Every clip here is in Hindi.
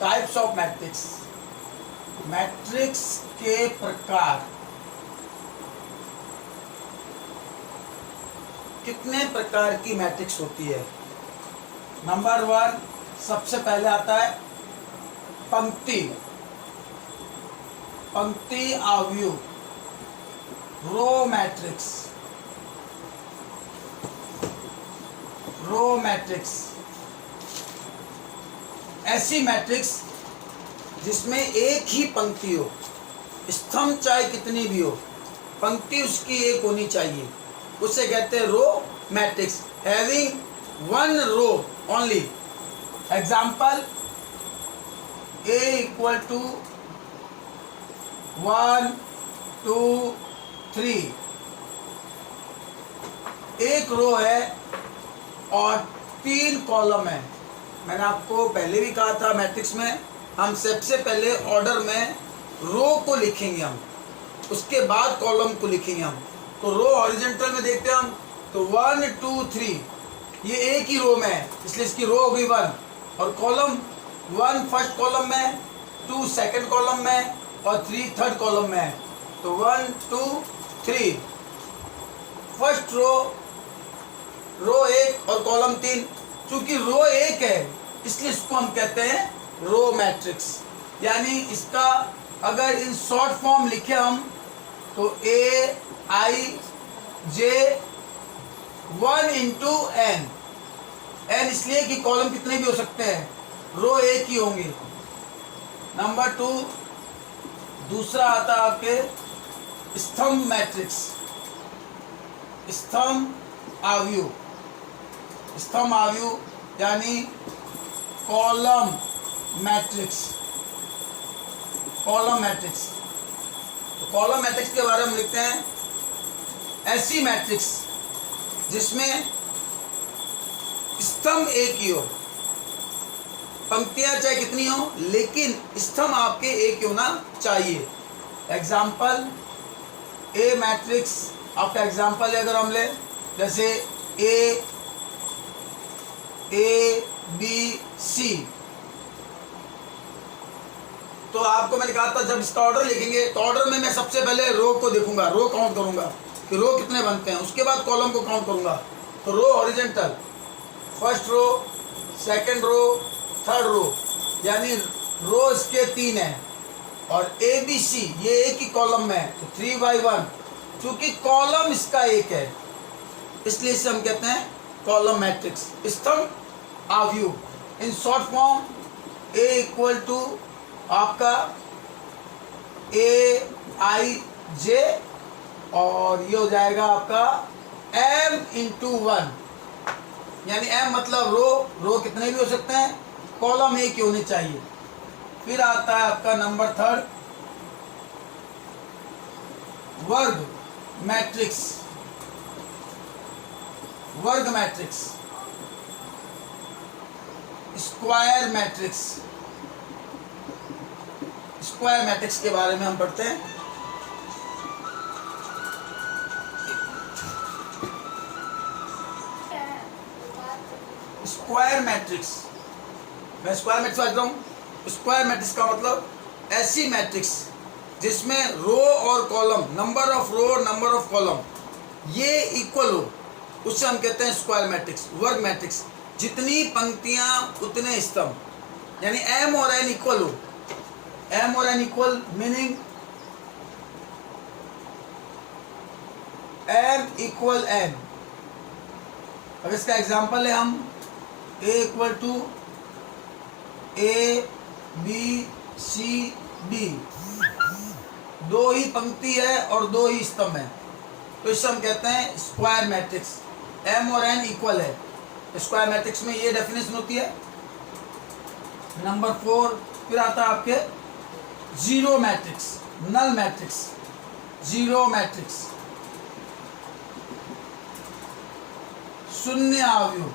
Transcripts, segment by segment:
टाइप्स ऑफ मैट्रिक्स, मैट्रिक्स के प्रकार। कितने प्रकार की मैट्रिक्स होती है? नंबर 1 सबसे पहले आता है पंक्ति, पंक्ति आव्यूह, रो मैट्रिक्स, रो मैट्रिक्स। ऐसी मैट्रिक्स जिसमें एक ही पंक्ति हो, स्तंभ चाहे कितनी भी हो, पंक्ति उसकी एक होनी चाहिए, उसे कहते हैं row matrix, having one row only. Example A equal to 1 2 3, एक रो है और 3 कॉलम है। मैंने आपको पहले भी कहा था मैट्रिक्स में हम सबसे पहले ऑर्डर में रो को लिखेंगे हम, उसके बाद कॉलम को लिखेंगे हम। तो रो हॉरिजॉन्टल में देखते हैं हम, तो 1 2 3 ये एक ही रो में है, इसलिए इसकी रो हो गई 1, और कॉलम 1 फर्स्ट कॉलम में, 2 सेकंड कॉलम में और 3 थर्ड कॉलम में है। तो 1 2 3 फर्स्ट रो, रो 1 और कॉलम 3। चूंकि रो 1 है इसलिए इसको हम कहते हैं रो मैट्रिक्स। यानी इसका अगर इन शॉर्ट फॉर्म लिखे हम तो A I J 1 into N, N इसलिए कि कॉलम कितने भी हो सकते हैं, रो एक ही होंगे। नंबर 2 दूसरा आता है आपके स्तंभ मैट्रिक्स, स्तंभ आव्यूह, स्तंभ आव्यूह यानी कॉलम मैट्रिक्स, कॉलम मैट्रिक्स। तो कॉलम मैट्रिक्स के बारे में लिखते हैं ऐसी मैट्रिक्स जिसमें स्तंभ एक ही हो, पंक्तियां चाहे कितनी हो लेकिन स्तंभ आपके एक ही होना चाहिए। एग्जाम्पल ए मैट्रिक्स, आपका एग्जाम्पल अगर हम ले जैसे ए बी सी, तो आपको मैंने कहा था जब इसका ऑर्डर लिखेंगे तो ऑर्डर में मैं सबसे पहले रो को देखूंगा, रो काउंट करूंगा कि रो कितने बनते हैं, उसके बाद कॉलम को काउंट करूंगा। तो row horizontal, first row, second row, third row, यानी रो इसके 3 है, और ए बी सी ये एक ही कॉलम में है तो 3 by 1, चूंकि कॉलम इसका एक है इसलिए इसे हम कहते हैं कॉलम मैट्रिक्स, स्तंभ आव्यूह। In short form A equal to आपका A I J और ये हो जाएगा आपका M इंटू 1, यानी M मतलब रो, रो कितने भी हो सकते हैं, कॉलम एक ही होने चाहिए। फिर आता है आपका नंबर 3 वर्ग मैट्रिक्स, वर्ग matrix, square matrix. Square matrix के बारे में हम पढ़ते हैं। स्क्वायर मैट्रिक्स, मैं स्क्वायर मैट्रिक्स बात रहा हूं। स्क्वायर मैट्रिक्स का मतलब ऐसी मैट्रिक्स जिसमें रो और column, number of row, number of column ये इक्वल हो, उससे हम कहते हैं स्क्वायर मैट्रिक्स, वर्ग मैट्रिक्स। जितनी पंक्तियां उतने स्तंभ, यानी M और N इक्वल हो, M और N equal meaning M equal N। अब इसका एग्जांपल है हम A equal to A B C D, 2 ही पंक्ति है और 2 ही स्तंभ है, तो इसे हम कहते हैं स्क्वायर मैट्रिक्स। M और N इक्वल है, स्क्वायर मैट्रिक्स में ये डेफिनेशन होती है। नंबर 4 फिर आता है आपके zero matrix, null matrix, zero matrix, शून्य आव्यूह,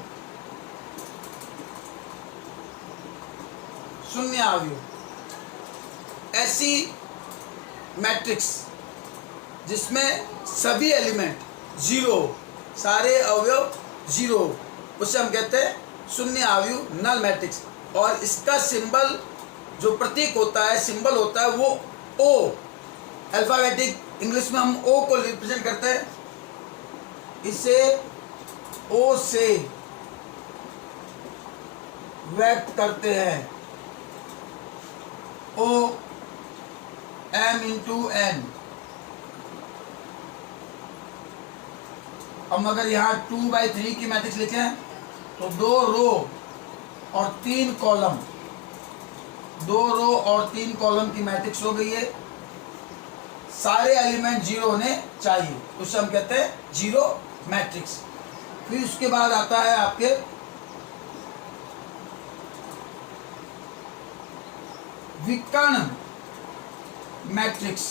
शून्य आव्यूह। ऐसी मैट्रिक्स जिसमें सभी एलिमेंट जीरो, सारे अवयव जीरो, उसे हम कहते हैं शून्य आव्यूह, नल मैट्रिक्स। और इसका सिंबल जो प्रतीक होता है, सिंबल होता है, वो ओ, अल्फाबेटिक इंग्लिश में हम ओ को रिप्रेजेंट करते हैं। इसे ओ से व्यक्त करते हैं, ओ एम इंटू एन। हम अगर यहाँ 2/3 की मैट्रिक्स लिखें तो 2 रो और 3 कॉलम, 2 रो और 3 कॉलम की मैट्रिक्स हो गई है। सारे एलिमेंट जीरो होने चाहिए, उसे हम कहते हैं जीरो मैट्रिक्स। फिर उसके बाद आता है आपके विकर्ण मैट्रिक्स।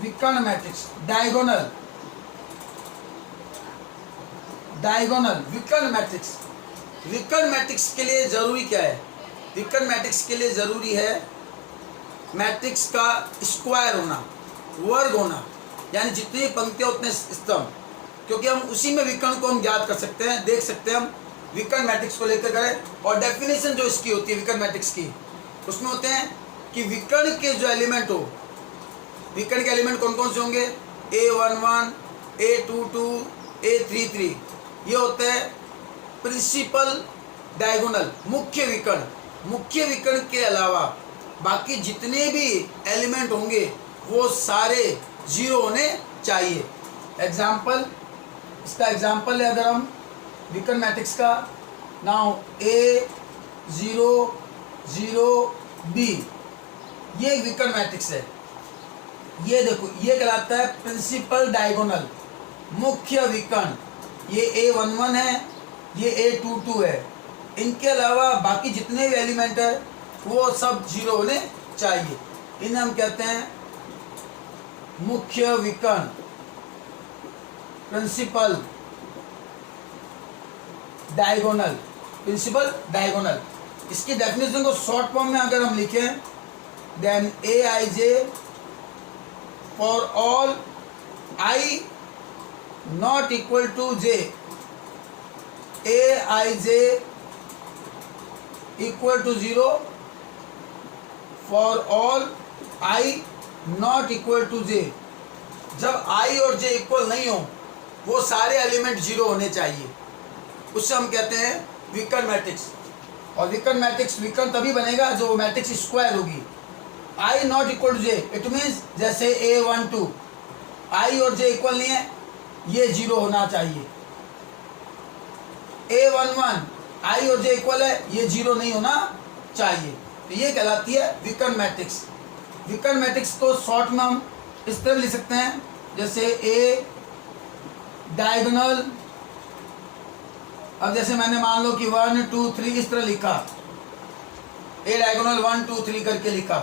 विकर्ण मैट्रिक्स, डायगोनल, डायगोनल विकर्ण मैट्रिक्स। विकर्ण मैट्रिक्स के लिए जरूरी क्या है? विकर्ण मैट्रिक्स के लिए जरूरी है मैट्रिक्स का स्क्वायर होना, वर्ग होना, यानी जितनी पंक्तियां उतने स्तंभ, क्योंकि हम उसी में विकर्ण को हम ज्ञात कर सकते हैं, देख सकते हैं हम विकर्ण मैट्रिक्स को लेकर करें। और डेफिनेशन जो इसकी होती है विकर्ण मैट्रिक्स की, उसमें होते हैं कि विकर्ण के जो एलिमेंट हो, विकर्ण के एलिमेंट कौन कौन से होंगे? A11, A22, A33, ये होते हैं प्रिंसिपल डायगोनल, मुख्य विकर्ण। मुख्य विकर्ण के अलावा बाकी जितने भी एलिमेंट होंगे वो सारे जीरो होने चाहिए। एग्जाम्पल, इसका एग्जाम्पल है अगर हम विकर्ण मैट्रिक्स का, नाउ A0 0 B, ये एक विकर्ण मैट्रिक्स है। ये देखो, ये कहलाता है प्रिंसिपल डायगोनल, मुख्य विकर्ण। ये A11 है, ये A22 है। इनके अलावा बाकी जितने भी एलिमेंट है वो सब जीरो होने चाहिए। इन्हें हम कहते हैं मुख्य विकर्ण, प्रिंसिपल डायगोनल, प्रिंसिपल डायगोनल। इसकी डेफिनेशन को शॉर्ट फॉर्म में अगर हम लिखें, then Aij for all I not equal to j, Aij equal to 0 for all I not equal to j। जब I और j इक्वल नहीं हो वो सारे एलिमेंट जीरो होने चाहिए, उससे हम कहते हैं विकर्ण मैट्रिक्स। और विकर्ण मैट्रिक्स विकर्ण तभी बनेगा जो मैट्रिक्स स्क्वायर होगी। I not equal to j, it means जैसे A12, I और j इक्वल नहीं है, ये जीरो होना चाहिए। A11, I और j इक्वल है, ये जीरो नहीं होना चाहिए। तो ये कहलाती है विकर्ण मैट्रिक्स। विकर्ण मैट्रिक्स को शॉर्ट में हम इस तरह लिख सकते हैं, जैसे A डायगोनल, अब जैसे मैंने मान लो कि 1 2 3 इस तरह लिखा, A डायगोनल 1 2 3 करके लिखा,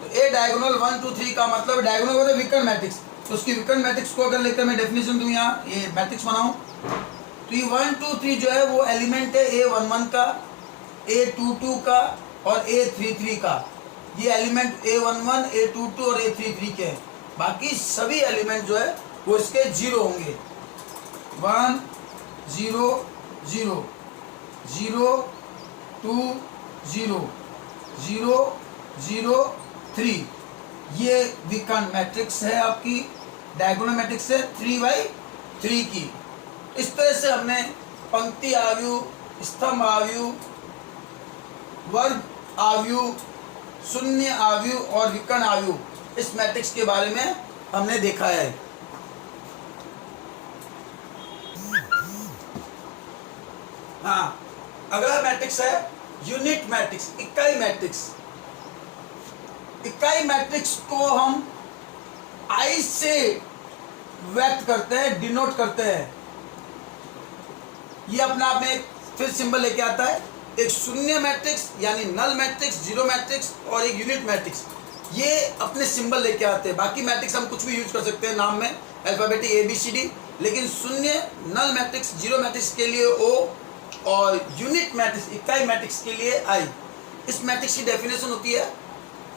तो A डायगोनल 1 2 3 का मतलब डायगोनल होता है विकर्ण मैट्रिक्स। तो उसकी विकर्ण मैट्रिक्स को अगर लेकर मैं डेफिनेशन दूं, यहाँ ये मैट्रिक्स बनाऊं, तो ये 1 2 3 जो है वो एलिमेंट है A11 का, A22 का और A33 का। ये एलिमेंट A11, A22 और A33 के हैं। बाकी सभी एलिमेंट जो है वो इसके जीरो होंगे। 1 0 0 0 2 0 0 0 3, ये विकर्ण मैट्रिक्स है आपकी, डायगोनल मैट्रिक्स है 3/3 की। इस तरह से हमने पंक्ति आव्यूह, स्तंभ आव्यूह, वर्ग आव्यूह, शून्य आव्यूह और विकर्ण आव्यूह, इस मैट्रिक्स के बारे में हमने देखा है। हाँ, अगला मैट्रिक्स है यूनिट मैट्रिक्स, इकाई मैट्रिक्स। इकाई मैट्रिक्स को हम I से व्यक्त करते हैं, डिनोट करते हैं। ये अपने आप में एक फिर सिंबल लेके आता है, एक शून्य मैट्रिक्स यानी नल मैट्रिक्स, जीरो मैट्रिक्स और एक यूनिट मैट्रिक्स, ये अपने सिंबल लेके आते हैं। बाकी मैट्रिक्स हम कुछ भी यूज कर सकते हैं नाम में, अल्फाबेटिक ABCD, लेकिन शून्य नल मैट्रिक्स, जीरो मैट्रिक्स के लिए O और यूनिट मैट्रिक्स, इकाई मैट्रिक्स के लिए I। इस मैट्रिक्स की डेफिनेशन होती है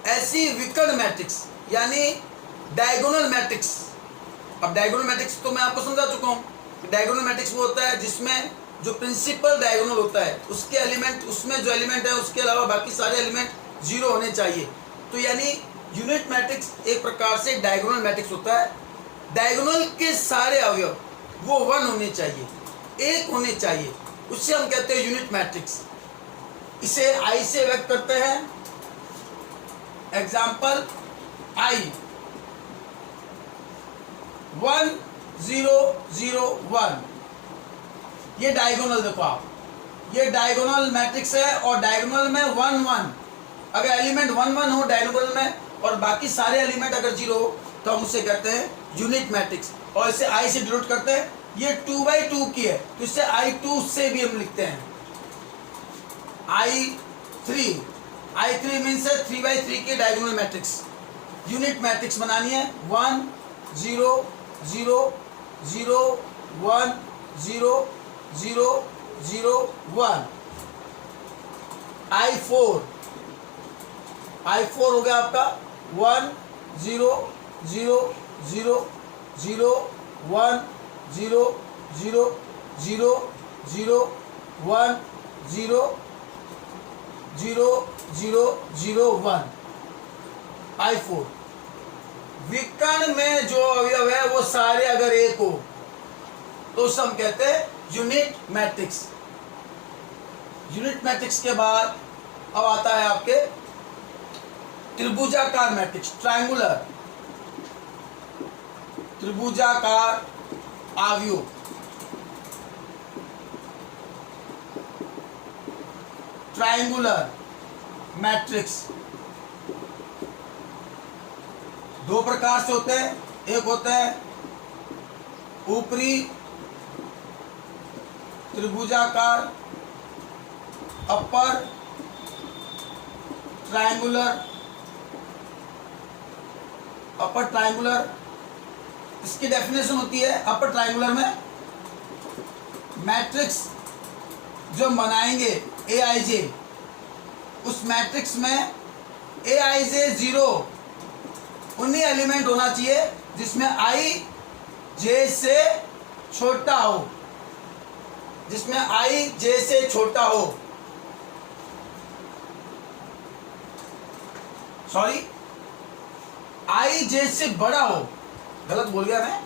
ऐसी विकर्ण मैट्रिक्स यानी डायगोनल मैट्रिक्स। अब डायगोनल मैट्रिक्स तो मैं आपको समझा चुका हूँ। डायगोनल मैट्रिक्स वो होता है जिसमें जो प्रिंसिपल डायगोनल होता है उसके एलिमेंट, उसमें जो एलिमेंट है उसके अलावा बाकी सारे एलिमेंट जीरो होने चाहिए। तो यानी यूनिट मैट्रिक्स एक प्रकार से डायगोनल मैट्रिक्स होता है। डायगोनल के सारे अवयव वो 1 होने चाहिए, 1 होने चाहिए, उससे हम कहते हैं यूनिट मैट्रिक्स। इसे आई से व्यक्त करते हैं। एग्जाम्पल आई 1 0 0 1, ये डायगोनल देखो आप, ये डायगोनल मैट्रिक्स है और डायगोनल में 1 1, अगर एलिमेंट 1 1 हो डायगोनल में और बाकी सारे एलिमेंट अगर 0 हो तो हम उसे कहते हैं यूनिट मैट्रिक्स। और इसे आई से डिनोट करते हैं। ये 2/2 की है तो इसे I2 से भी हम लिखते हैं। I3 मीन्स है 3/3 के डायगोनल मैट्रिक्स। यूनिट मैट्रिक्स बनानी है 1 0 0 0 1 0 0 0 1। I4 हो गया आपका 1 0 0 0 0 1 0 0 0 0 1 0 0 0 0 1। I4 विकर्ण में जो अवयव है वो सारे अगर एक हो तो उसे हम कहते हैं यूनिट मैट्रिक्स। यूनिट मैट्रिक्स के बाद अब आता है आपके त्रिभुजाकार मैट्रिक्स, ट्रायंगुलर, त्रिभुजाकार आव्यूह। ट्रायंगुलर मैट्रिक्स दो प्रकार से होते हैं। एक होता है ऊपरी त्रिभुजाकार, अपर ट्रायंगुलर, अपर ट्रायंगुलर। इसकी डेफिनेशन होती है अपर ट्रायंगुलर में मैट्रिक्स जो बनाएंगे AIJ, उस मैट्रिक्स में AIJ 0 उन्हीं एलिमेंट होना चाहिए जिसमें IJ से छोटा हो, जिसमें IJ से छोटा हो, सॉरी IJ से बड़ा हो, गलत बोल गया मैं,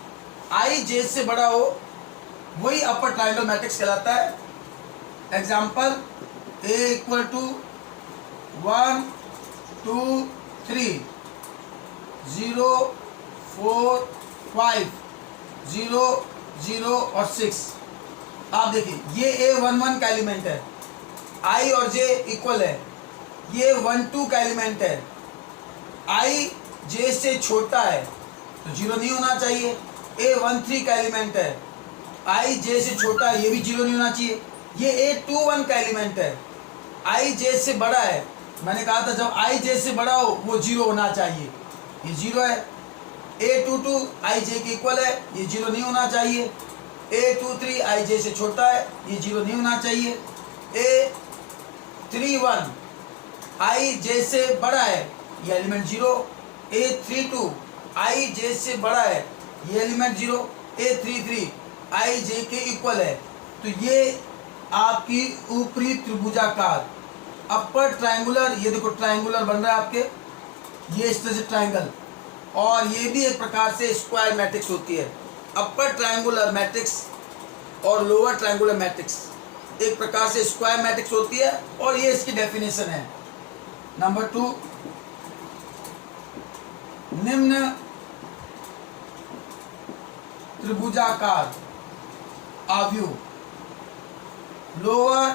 IJ से बड़ा हो, वही अपर ट्रायंगल मैट्रिक्स कहलाता है। एग्जाम्पल A = 1 2 3 0 4 5 0 0 और 6। आप देखिए ये A11 का एलिमेंट है, I और J इक्वल है। ये 1 2 का एलिमेंट है, I J से छोटा है तो 0 नहीं होना चाहिए। A13 का एलिमेंट है, I J से छोटा है, ये भी 0 नहीं होना चाहिए। ये A21 का एलिमेंट है, I J से बड़ा है, मैंने कहा था जब I J से बड़ा हो वो 0 होना चाहिए, ये 0 है। A22 I J के इक्वल है, ये 0 नहीं होना चाहिए। A23 I J से छोटा है, ये 0 नहीं होना चाहिए। A31 I J से बड़ा है, ये एलिमेंट 0। A32 I J से बड़ा है, ये एलिमेंट 0। A33 I J के इक्वल है। तो ये आपकी ऊपरी त्रिभुजाकार अपर ट्रायंगुलर, ये देखो ट्रायंगुलर बन रहा है आपके, ये इस तरह से ट्रायंगल, और ये भी एक प्रकार से स्क्वायर मैट्रिक्स होती है। अपर ट्रायंगुलर मैट्रिक्स और लोअर ट्रायंगुलर मैट्रिक्स एक प्रकार से स्क्वायर मैट्रिक्स होती है और ये इसकी डेफिनेशन है। नंबर 2, निम्न त्रिभुजाकार आव्यूह, लोअर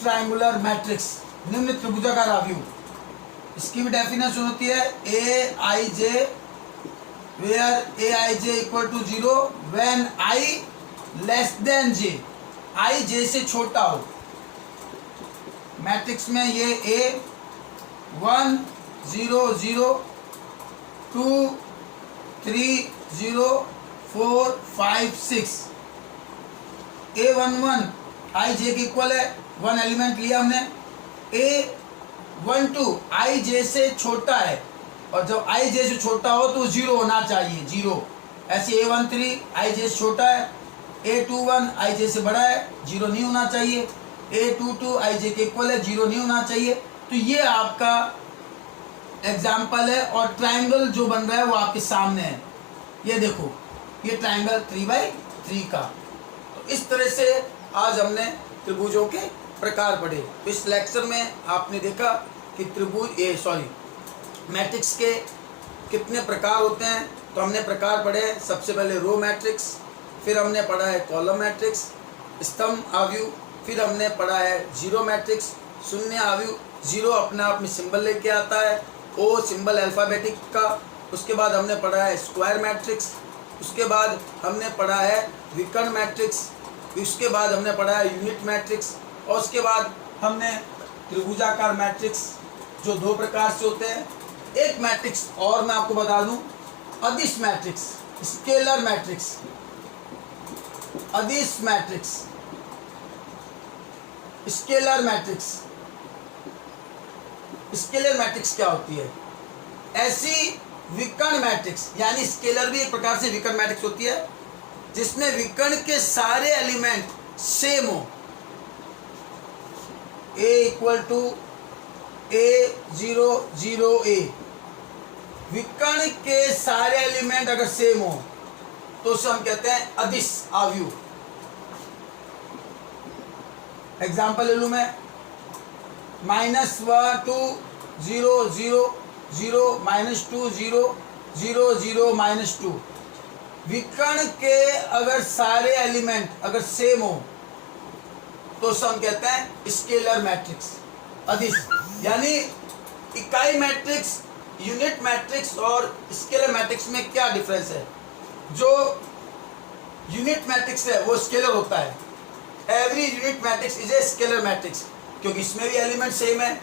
ट्रायंगुलर मैट्रिक्स, निम्न त्रिभुजाकार आव्यूह। इसकी भी डेफिनेशन होती है AIJ where AIJ = 0 when I < J, I J से छोटा हो। मैट्रिक्स में ये A1 0 0 2 3 0 4 5 6। A11 I J के इक्वल है, 1 एलिमेंट लिया हमने। A12 I J से छोटा है और जब I J से छोटा हो तो 0 होना चाहिए, 0। ऐसे A13 IJ छोटा है, A21 IJ से बड़ा है, 0 नहीं होना चाहिए, A22 IJ के इक्वल है, 0 नहीं होना चाहिए। तो ये आपका एग्जाम्पल है। और ट्राइंगल जो बन रहा है वो आपके सामने है, ये देखो, ये ट्राइंगल 3x3 का। तो इस तरह से आज हमने त्रिभुजों के प्रकार पढ़े। तो इस लेक्चर में आपने देखा कि मैट्रिक्स के कितने प्रकार होते हैं। तो हमने प्रकार पढ़े, सबसे पहले रो मैट्रिक्स, फिर हमने पढ़ा है कॉलम मैट्रिक्स, स्तंभ आव्यूह, फिर हमने पढ़ा है जीरो मैट्रिक्स, शून्य आव्यूह। जीरो अपने आप में सिंबल लेके आता है, ओ सिंबल अल्फ़ाबेटिक का। उसके बाद हमने पढ़ा है स्क्वायर मैट्रिक्स, उसके बाद हमने पढ़ा है विकर्ण मैट्रिक्स, उसके बाद हमने पढ़ा है यूनिट मैट्रिक्स, और उसके बाद हमने त्रिभुजाकार मैट्रिक्स जो 2 प्रकार से होते हैं। एक मैट्रिक्स और मैं आपको बता दूं, अदिश मैट्रिक्स, स्केलर मैट्रिक्स, अदिश matrix, scalar matrix. Scalar matrix क्या होती है? ऐसी विकर्ण मैट्रिक्स, यानी स्केलर भी एक प्रकार से विकर्ण मैट्रिक्स होती है जिसमें विकर्ण के सारे एलिमेंट सेम हो, A = A0 विकर्ण के सारे एलिमेंट अगर सेम हो तो उसे हम कहते हैं अदिश आव्यूह। एग्जाम्पल ले लूं मैं, -1 2 0 0 0 -2 0 0 0 -2। विकर्ण के अगर सारे एलिमेंट अगर सेम हो तो उसे हम कहते हैं स्केलर मैट्रिक्स, अदिश। यानी इकाई मैट्रिक्स, यूनिट मैट्रिक्स और स्केलर मैट्रिक्स में क्या डिफरेंस है? जो यूनिट मैट्रिक्स है वो स्केलर होता है, every unit matrix is a scalar matrix, क्योंकि इसमें भी एलिमेंट सेम है।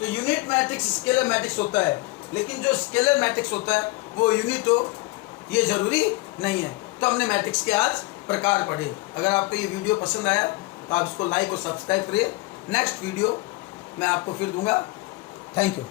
तो यूनिट मैट्रिक्स स्केलर मैट्रिक्स होता है, लेकिन जो स्केलर मैट्रिक्स होता है वो यूनिट हो ये जरूरी नहीं है। तो हमने मैट्रिक्स के आज प्रकार पढ़े। अगर आपको ये वीडियो पसंद आया तो आप इसको लाइक और सब्सक्राइब करिए। नेक्स्ट वीडियो मैं आपको फिर दूंगा। Thank you.